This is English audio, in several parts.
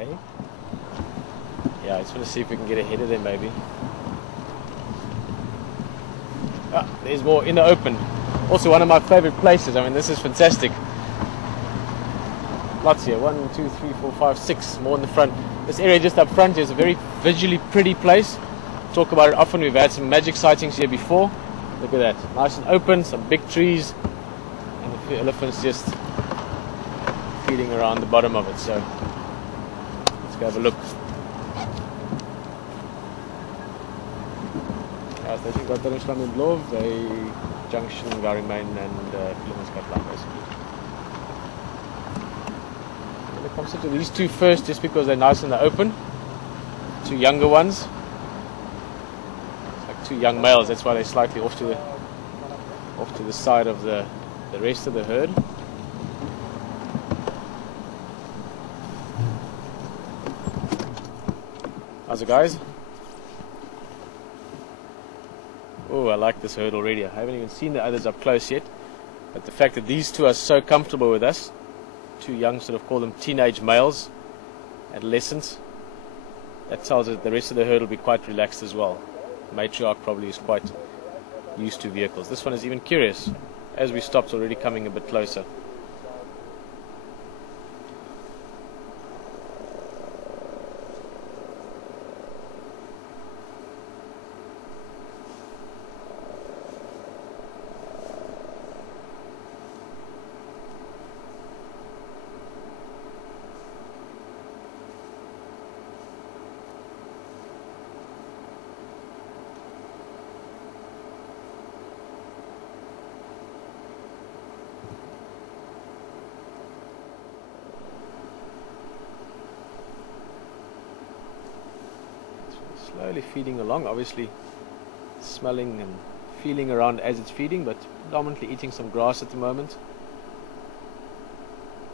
Hey? Yeah, I just want to see if we can get ahead of them maybe. Ah, there's more in the open. Also one of my favorite places. I mean, this is fantastic. Lots here. 1, 2, 3, 4, 5, 6 more in the front. This area just up front is a very visually pretty place. Talk about it often. We've had some magic sightings here before. Look at that. Nice and open, some big trees, and a few elephants just feeding around the bottom of it. So let's go have a look. As I think got the Islam in Blov, a junction, Garimain and Kilimanjaro basically. I'm going to consider these two first just because they're nice in the open. Two younger ones. It's like two young males, that's why they're slightly off to the side of the rest of the herd. How's it, guys? Oh, I like this herd already. I haven't even seen the others up close yet. But the fact that these two are so comfortable with us, two young, sort of call them teenage males, adolescents, that tells us that the rest of the herd will be quite relaxed as well. Matriarch probably is quite used to vehicles. This one is even curious. As we stopped, already coming a bit closer. Slowly feeding along, obviously smelling and feeling around as it's feeding, but predominantly eating some grass at the moment.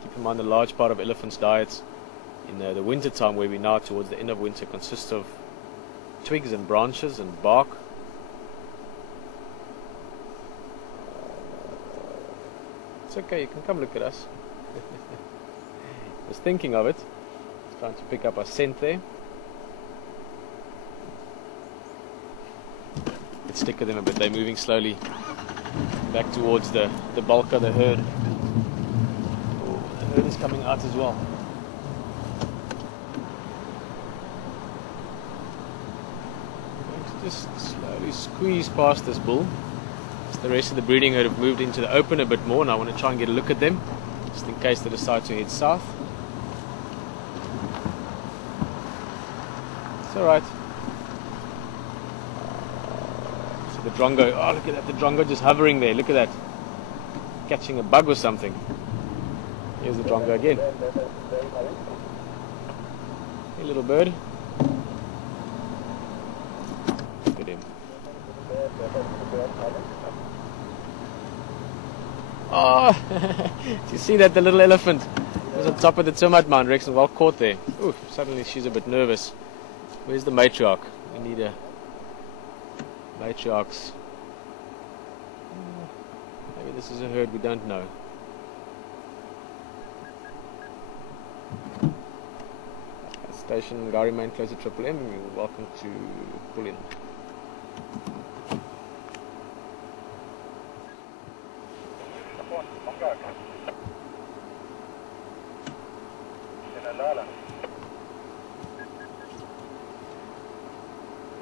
Keep in mind the large part of elephants' diets in the winter time, where we're now towards the end of winter, consists of twigs and branches and bark. It's okay, you can come look at us. I was thinking of it, trying to pick up our scent there. Let's stick with them a bit. They're moving slowly back towards the bulk of the herd. Oh, the herd is coming out as well. Let's just slowly squeeze past this bull. As the rest of the breeding herd have moved into the open a bit more, and I want to try and get a look at them, just in case they decide to head south. It's alright. The drongo, oh look at that, the drongo just hovering there, look at that, catching a bug or something. Here's the drongo again. Hey little bird. Look at him. Oh, do you see that, the little elephant was on top of the Zermatt Mountain, Rex, and well caught there. Ooh, suddenly she's a bit nervous. Where's the matriarch? We need a matriarchs. Maybe this is a herd we don't know. Station Garimain close to Triple M. You're welcome to pull in.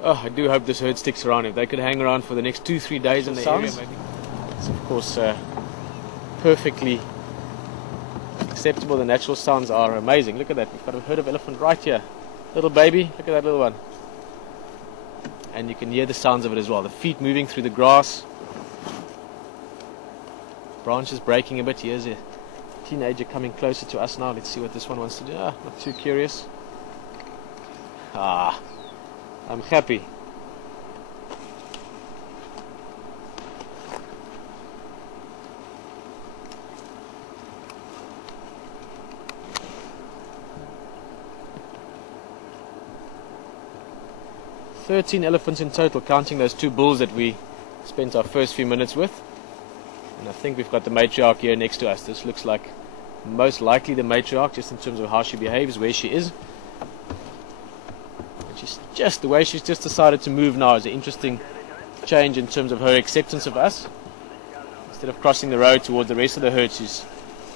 Oh, I do hope this herd sticks around. If they could hang around for the next 2-3 days in the area, maybe. It's of course perfectly acceptable. The natural sounds are amazing. Look at that. We've got a herd of elephant right here. Little baby. Look at that little one. And you can hear the sounds of it as well. The feet moving through the grass. Branches breaking a bit. Here's a teenager coming closer to us now. Let's see what this one wants to do. Not too curious. I'm happy. "13 elephants in total, counting those two bulls that we spent our first few minutes with. And I think we've got the matriarch here next to us. This looks like most likely the matriarch, just in terms of how she behaves, where she is. And she's just, the way she's just decided to move now is an interesting change in terms of her acceptance of us. Instead of crossing the road towards the rest of the herd, she's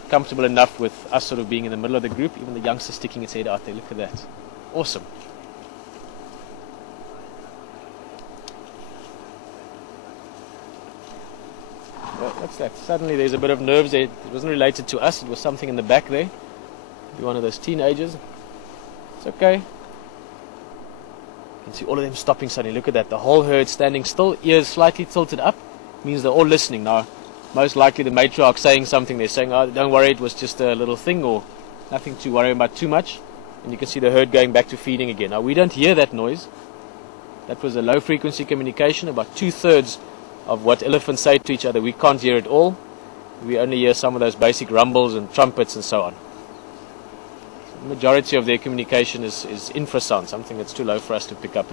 comfortable enough with us sort of being in the middle of the group. Even the youngster sticking its head out there. Look at that. Awesome. Well, what's that? Suddenly there's a bit of nerves there. It wasn't related to us. It was something in the back there. Maybe one of those teenagers. It's okay. You can see all of them stopping suddenly. Look at that. The whole herd standing still, ears slightly tilted up. Means they're all listening now. Most likely the matriarch saying something. They're saying, oh, don't worry, it was just a little thing, or nothing to worry about too much. And you can see the herd going back to feeding again. Now we don't hear that noise. That was a low frequency communication. About 2/3 of what elephants say to each other, we can't hear it all. We only hear some of those basic rumbles and trumpets and so on. So the majority of their communication is infrasound, something that's too low for us to pick up.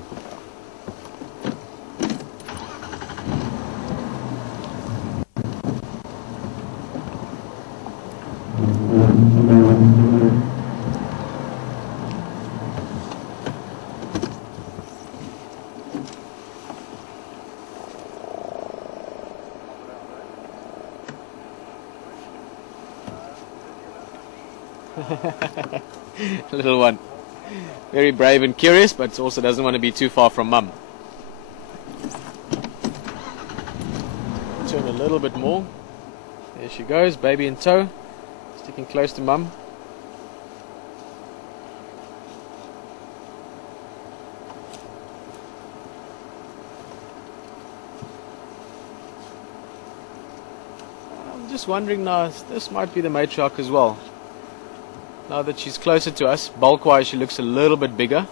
Little one. Very brave and curious, but also doesn't want to be too far from mum. Turn a little bit more. There she goes, baby in tow, sticking close to mum. I'm just wondering now, this might be the matriarch as well. Now that she's closer to us, bulk-wise she looks a little bit bigger.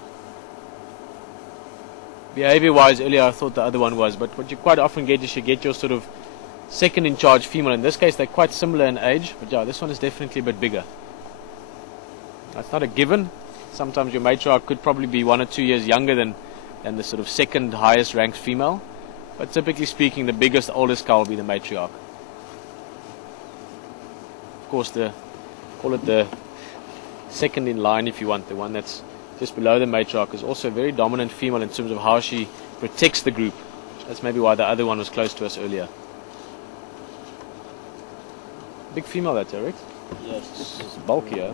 Behavior-wise, earlier I thought the other one was, but what you quite often get is you get your sort of second-in-charge female. In this case, they're quite similar in age, but yeah, this one is definitely a bit bigger. That's not a given. Sometimes your matriarch could probably be 1 or 2 years younger than the sort of second highest ranked female, but typically speaking, the biggest, oldest cow will be the matriarch. Of course, call it the second in line if you want, the one that's just below the matriarch, is also a very dominant female in terms of how she protects the group. That's maybe why the other one was close to us earlier. Big female, that, Eric? Yes. It's bulkier.